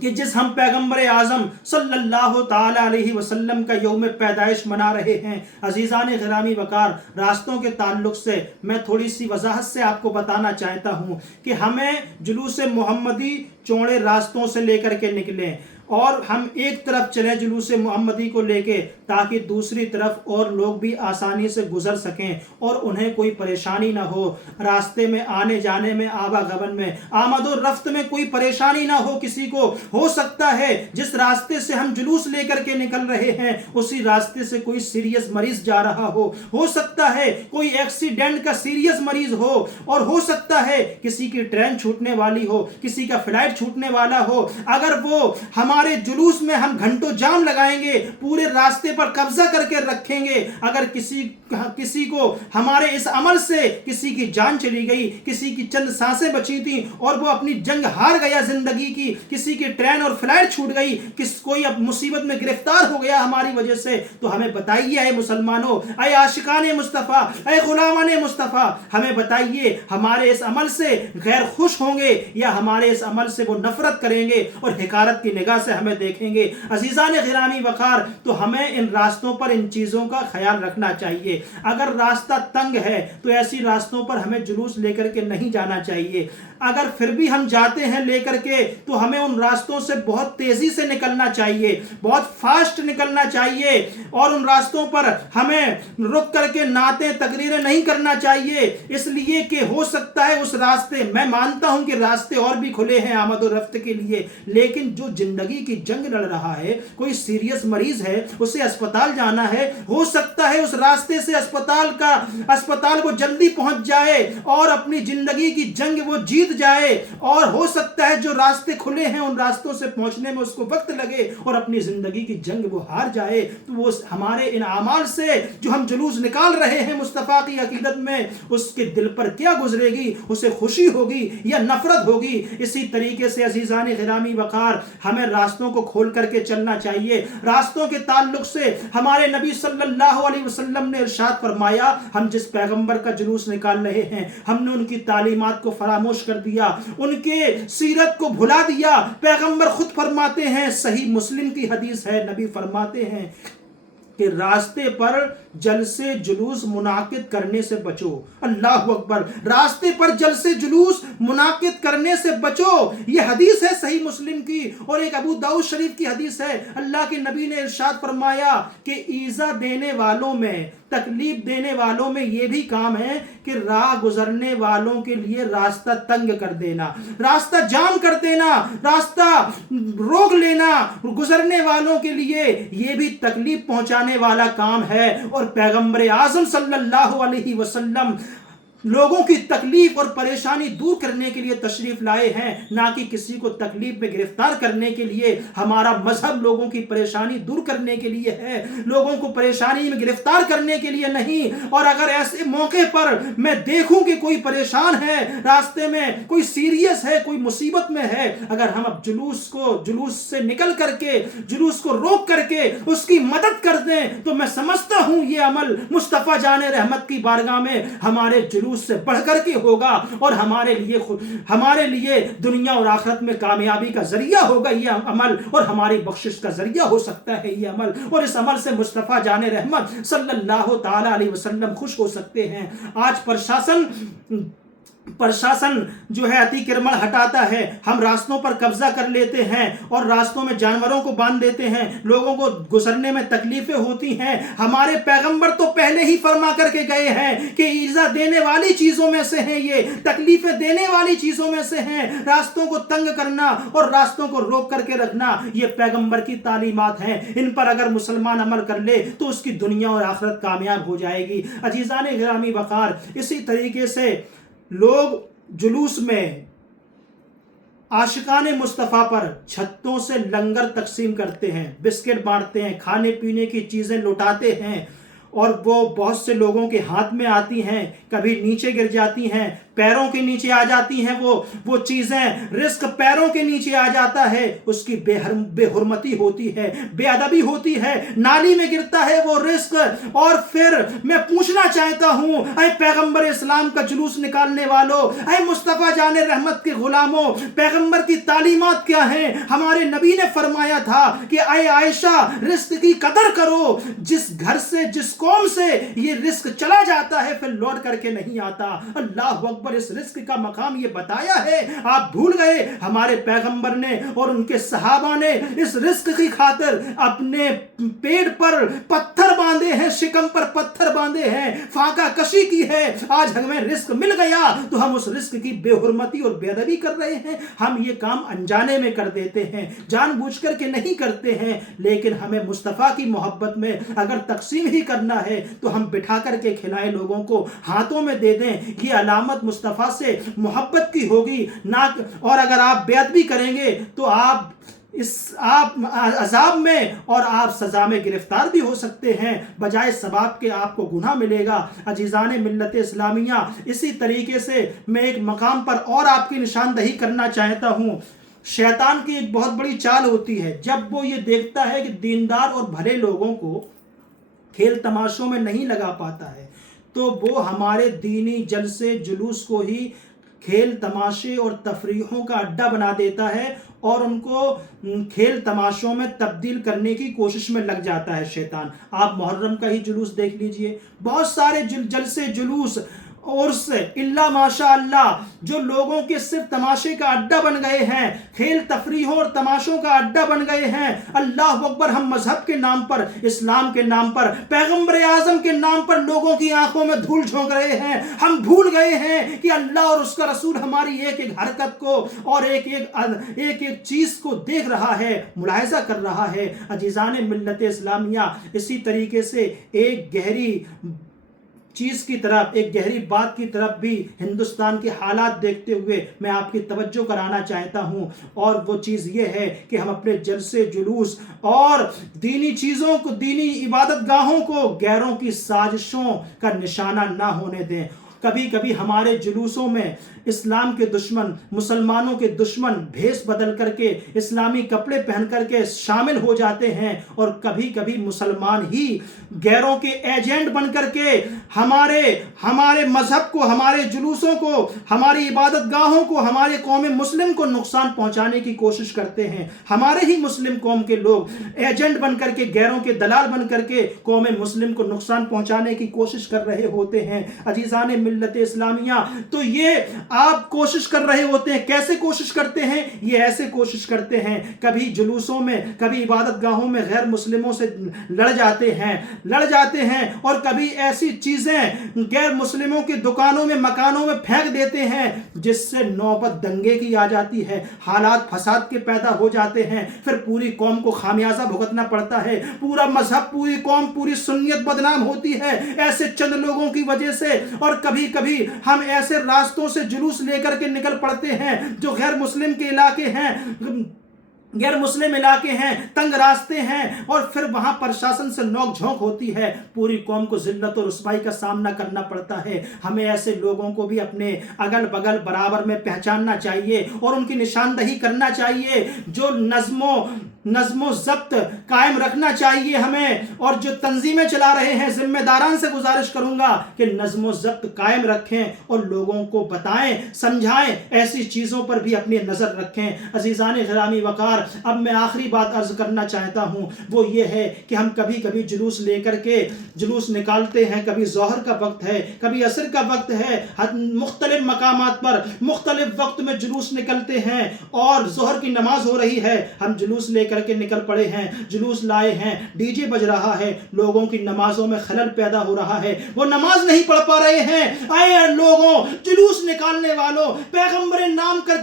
کہ جس ہم پیغمبر اعظم صلی اللہ تعالی علیہ وسلم کا یوم پیدائش منا رہے ہیں، عزیزان گرامی وقار، راستوں کے تعلق سے میں تھوڑی سی وضاحت سے آپ کو بتانا چاہتا ہوں کہ ہمیں جلوس محمدی چوڑے راستوں سے لے کر کے نکلیں اور ہم ایک طرف چلیں جلوس محمدی کو لے کے، تاکہ دوسری طرف اور لوگ بھی آسانی سے گزر سکیں اور انہیں کوئی پریشانی نہ ہو، راستے میں آنے جانے میں، آواگمن میں، آمد و رفت میں کوئی پریشانی نہ ہو کسی کو۔ ہو سکتا ہے جس راستے سے ہم جلوس لے کر کے نکل رہے ہیں اسی راستے سے کوئی سیریس مریض جا رہا ہو سکتا ہے کوئی ایکسیڈنٹ کا سیریس مریض ہو، اور ہو سکتا ہے کسی کی ٹرین چھوٹنے والی ہو، کسی کا فلائٹ چھوٹنے والا ہو۔ اگر وہ ہمارے جلوس میں ہم گھنٹوں جام لگائیں گے، پورے راستے پر قبضہ کر کے رکھیں گے، اگر کسی کو ہمارے اس عمل سے کسی کی جان چلی گئی، کسی کی چند سانسیں بچی تھیں اور وہ اپنی جنگ ہار گیا زندگی کی، کسی کی ٹرین اور فلائٹ چھوٹ گئی، کوئی اب مصیبت میں گرفتار ہو گیا ہماری وجہ سے، تو ہمیں بتائیے اے مسلمانوں، اے عاشقان مصطفیٰ، اے غلامان مصطفیٰ، ہمیں بتائیے ہمارے اس عمل سے غیر خوش ہوں گے یا ہمارے اس عمل سے وہ نفرت کریں گے اور حقارت کی نگاہ سے ہمیں دیکھیں گے۔ عزیزان گرامی وقار، تو ہمیں ان راستوں پر ان چیزوں کا خیال رکھنا چاہیے۔ اگر راستہ تنگ ہے تو ایسی راستوں پر ہمیں جلوس لے کر کے نہیں جانا چاہیے، اگر پھر بھی ہم جاتے ہیں لے کر کے تو ہمیں ان راستوں سے بہت تیزی سے نکلنا چاہیے، بہت فاسٹ نکلنا چاہیے، اور ان راستوں پر ہمیں رک کر کے نعتیں تقریریں نہیں کرنا چاہیے، اس لیے کہ ہو سکتا ہے اس راستے، میں مانتا ہوں کہ راستے اور بھی کھلے ہیں آمد و رفت کے لیے، لیکن جو زندگی کی جنگ لڑ رہا ہے، کوئی سیریس مریض ہے، اسے اسپتال جانا ہے، ہو سکتا ہے اس راستے سے اسپتال کو جلدی پہنچ جائے اور اپنی زندگی کی جنگ وہ جیت جائے، اور ہو سکتا ہے جو راستے کھلے ہیں ان راستوں سے پہنچنے میں اس کو وقت لگے اور اپنی زندگی کی جنگ وہ ہار جائے، تو وہ ہمارے ان اعمال سے جو ہم جلوس نکال رہے ہیں مصطفیٰ کی عقیدت میں، اس کے دل پر کیا گزرے گی، اسے خوشی ہوگی یا نفرت ہوگی۔ اسی طریقے سے عزیزان گرامی وقار، ہمیں راستوں کو کھول کر کے چلنا چاہیے۔ راستوں کے تعلق سے ہمارے نبی صلی اللہ علیہ وسلم نے ارشاد فرمایا، ہم جس پیغمبر کا جلوس نکال رہے ہیں ہم نے ان کی تعلیمات کو فراموش کر دیا، ان کے سیرت کو بھلا دیا۔ پیغمبر خود فرماتے ہیں، صحیح مسلم کی حدیث ہے، نبی فرماتے ہیں کہ راستے پر جلسے جلوس منعقد کرنے سے بچو۔ اللہ اکبر، راستے پر جلسے جلوس منعقد کرنے سے بچو، یہ حدیث ہے صحیح مسلم کی، اور ایک ابو داؤد شریف کی حدیث ہے۔ اللہ کے نبی نے ارشاد فرمایا کہ ایذا دینے والوں میں، تکلیف دینے والوں میں یہ بھی کام ہے کہ راہ گزرنے والوں کے لیے راستہ تنگ کر دینا، راستہ جام کر دینا، راستہ روک لینا، گزرنے والوں کے لیے یہ بھی تکلیف پہنچانے والا کام ہے۔ اور پیغمبر اعظم صلی اللہ علیہ وسلم لوگوں کی تکلیف اور پریشانی دور کرنے کے لیے تشریف لائے ہیں، نہ کہ کسی کو تکلیف میں گرفتار کرنے کے لیے۔ ہمارا مذہب لوگوں کی پریشانی دور کرنے کے لیے ہے، لوگوں کو پریشانی میں گرفتار کرنے کے لیے نہیں۔ اور اگر ایسے موقع پر میں دیکھوں کہ کوئی پریشان ہے، راستے میں کوئی سیریس ہے، کوئی مصیبت میں ہے، اگر ہم اب جلوس سے نکل کر کے، جلوس کو روک کر کے اس کی مدد کر دیں، تو میں سمجھتا ہوں یہ عمل مصطفیٰ جان رحمت کی بارگاہ میں ہمارے جلوس سے بڑھ کر کے ہوگا، اور ہمارے لیے دنیا اور آخرت میں کامیابی کا ذریعہ ہوگا یہ عمل، اور ہماری بخشش کا ذریعہ ہو سکتا ہے یہ عمل، اور اس عمل سے مصطفیٰ جان رحمت صلی اللہ تعالی علیہ وسلم خوش ہو سکتے ہیں۔ آج پرشاسن جو ہے اتی کرمن ہٹاتا ہے، ہم راستوں پر قبضہ کر لیتے ہیں اور راستوں میں جانوروں کو باندھ دیتے ہیں، لوگوں کو گزرنے میں تکلیفیں ہوتی ہیں۔ ہمارے پیغمبر تو پہلے ہی فرما کر کے گئے ہیں کہ ایذا دینے والی چیزوں میں سے ہیں، یہ تکلیفیں دینے والی چیزوں میں سے ہیں، راستوں کو تنگ کرنا اور راستوں کو روک کر کے رکھنا، یہ پیغمبر کی تعلیمات ہیں۔ ان پر اگر مسلمان عمل کر لے تو اس کی دنیا اور آخرت کامیاب ہو جائے گی۔ عزیزان گرامی وقار، اسی طریقے سے لوگ جلوس میں عاشقان مصطفیٰ پر چھتوں سے لنگر تقسیم کرتے ہیں، بسکٹ بانٹتے ہیں، کھانے پینے کی چیزیں لوٹاتے ہیں، اور وہ بہت سے لوگوں کے ہاتھ میں آتی ہیں، کبھی نیچے گر جاتی ہیں، پیروں کے نیچے آ جاتی ہیں، وہ چیزیں، رزق پیروں کے نیچے آ جاتا ہے، اس کی بے حرمتی ہوتی ہے، بے ادبی ہوتی ہے، نالی میں گرتا ہے وہ رزق۔ اور پھر میں پوچھنا چاہتا ہوں، اے پیغمبر اسلام کا جلوس نکالنے والوں، اے مصطفیٰ جان رحمت کے غلاموں، پیغمبر کی تعلیمات کیا ہیں؟ ہمارے نبی نے فرمایا تھا کہ اے عائشہ، رزق کی قدر کرو، جس گھر سے، جس قوم سے یہ رزق چلا جاتا ہے پھر لوٹ کر کے نہیں آتا۔ اللہ اکبر، اس رزق کا مقام یہ بتایا ہے، آپ بھول گئے؟ ہمارے پیغمبر نے اور ان کے صحابہ نے اس رزق کی خاطر اپنے پیٹ پر پتھر باندھے ہیں، شکم پر پتھر باندھے ہیں، فاقہ کشی کی ہے۔ آج ہمیں رزق مل گیا تو ہم اس رزق کی بے حرمتی اور بے ادبی کر رہے ہیں۔ ہم یہ کام انجانے میں کر دیتے ہیں، جان بوجھ کر کے نہیں کرتے ہیں، لیکن ہمیں مصطفیٰ کی محبت میں اگر تقسیم ہی کرنا ہے تو ہم بٹھا کر کے کھلائیں، لوگوں کو ہاتھوں میں دے دیں، یہ علامت مصطفیٰ سے محبت کی ہوگی نہ۔ اور اگر آپ بے ادبی کریں گے تو آپ عذاب میں اور آپ سزا میں گرفتار بھی ہو سکتے ہیں، بجائے ثواب کے آپ کو گناہ ملے گا۔ عزیزان ملت اسلامیہ، اسی طریقے سے میں ایک مقام پر اور آپ کی نشاندہی کرنا چاہتا ہوں۔ شیطان کی ایک بہت بڑی چال ہوتی ہے، جب وہ یہ دیکھتا ہے کہ دیندار اور بھلے لوگوں کو کھیل تماشوں میں نہیں لگا پاتا ہے تو وہ ہمارے دینی جلسے جلوس کو ہی کھیل تماشے اور تفریحوں کا اڈا بنا دیتا ہے اور ان کو کھیل تماشوں میں تبدیل کرنے کی کوشش میں لگ جاتا ہے شیطان۔ آپ محرم کا ہی جلوس دیکھ لیجئے، بہت سارے جلسے جلوس عرس الا ماشاء اللہ جو لوگوں کے صرف تماشے کا اڈا بن گئے ہیں، کھیل تفریحوں اور تماشوں کا اڈا بن گئے ہیں۔ اللہ اکبر، ہم مذہب کے نام پر، اسلام کے نام پر، پیغمبر اعظم کے نام پر لوگوں کی آنکھوں میں دھول جھونک رہے ہیں۔ ہم بھول گئے ہیں کہ اللہ اور اس کا رسول ہماری ایک ایک حرکت کو اور ایک ایک چیز کو دیکھ رہا ہے، ملاحظہ کر رہا ہے۔ عزیزان ملت اسلامیہ، اسی طریقے سے ایک گہری چیز کی طرف، ایک گہری بات کی طرف بھی ہندوستان کے حالات دیکھتے ہوئے میں آپ کی توجہ کرانا چاہتا ہوں، اور وہ چیز یہ ہے کہ ہم اپنے جلسے جلوس اور دینی چیزوں کو، دینی عبادت گاہوں کو غیروں کی سازشوں کا نشانہ نہ ہونے دیں۔ کبھی کبھی ہمارے جلوسوں میں اسلام کے دشمن، مسلمانوں کے دشمن بھیس بدل کر کے، اسلامی کپڑے پہن کر کے شامل ہو جاتے ہیں، اور کبھی کبھی مسلمان ہی غیروں کے ایجنٹ بن کر کے ہمارے مذہب کو، ہمارے جلوسوں کو، ہماری عبادت گاہوں کو، ہمارے قوم مسلم کو نقصان پہنچانے کی کوشش کرتے ہیں۔ ہمارے ہی مسلم قوم کے لوگ ایجنٹ بن کر کے، غیروں کے دلال بن کر کے قوم مسلم کو نقصان پہنچانے کی کوشش کر رہے ہوتے ہیں۔ عزیزان ملت اسلامیہ، تو یہ آپ کوشش کر رہے ہوتے ہیں، کیسے کوشش کرتے ہیں؟ یہ ایسے کوشش کرتے ہیں، کبھی جلوسوں میں، کبھی عبادت گاہوں میں غیر مسلموں سے لڑ جاتے ہیں، اور کبھی ایسی چیزیں غیر مسلموں کی دکانوں میں، مکانوں میں پھینک دیتے ہیں جس سے نوبت دنگے کی آ جاتی ہے، حالات فساد کے پیدا ہو جاتے ہیں، پھر پوری قوم کو خامیازہ بھگتنا پڑتا ہے، پورا مذہب، پوری قوم، پوری سنیت بدنام ہوتی ہے ایسے چند لوگوں کی وجہ سے۔ اور کبھی کبھی ہم ایسے راستوں سے جلوس لے کر کے نکل پڑتے ہیں جو غیر مسلم کے علاقے ہیں، غیر مسلم علاقے ہیں، تنگ راستے ہیں، اور پھر وہاں پرشاسن سے نوک جھونک ہوتی ہے، پوری قوم کو ذلت اور رسوائی کا سامنا کرنا پڑتا ہے۔ ہمیں ایسے لوگوں کو بھی اپنے اگل بگل برابر میں پہچاننا چاہیے اور ان کی نشاندہی کرنا چاہیے، جو نظم و ضبط قائم رکھنا چاہیے ہمیں، اور جو تنظیمیں چلا رہے ہیں ذمہ داران سے گزارش کروں گا کہ نظم و ضبط قائم رکھیں اور لوگوں کو بتائیں، سمجھائیں، ایسی چیزوں پر بھی اپنی نظر رکھیں۔ عزیزان گرامی وقار، اب میں آخری بات عرض کرنا چاہتا ہوں، وہ یہ ہے کہ ہم کبھی کبھی جلوس لے کر کے جلوس نکالتے ہیں، کبھی ظہر کا وقت ہے، کبھی عصر کا وقت ہے، مختلف مقامات پر مختلف وقت میں جلوس نکلتے ہیں، اور ظہر کی نماز ہو رہی ہے، ہم جلوس لے کر کے نکل پڑے ہیں، جلوس لائے ہیں، ڈی جے بج رہا ہے، لوگوں کی نمازوں میں خلل پیدا ہو رہا ہے، وہ نماز نہیں پڑھ پا رہے ہیں۔ اے لوگوں، جلوس نکالنے والوں، پیغمبر نام کر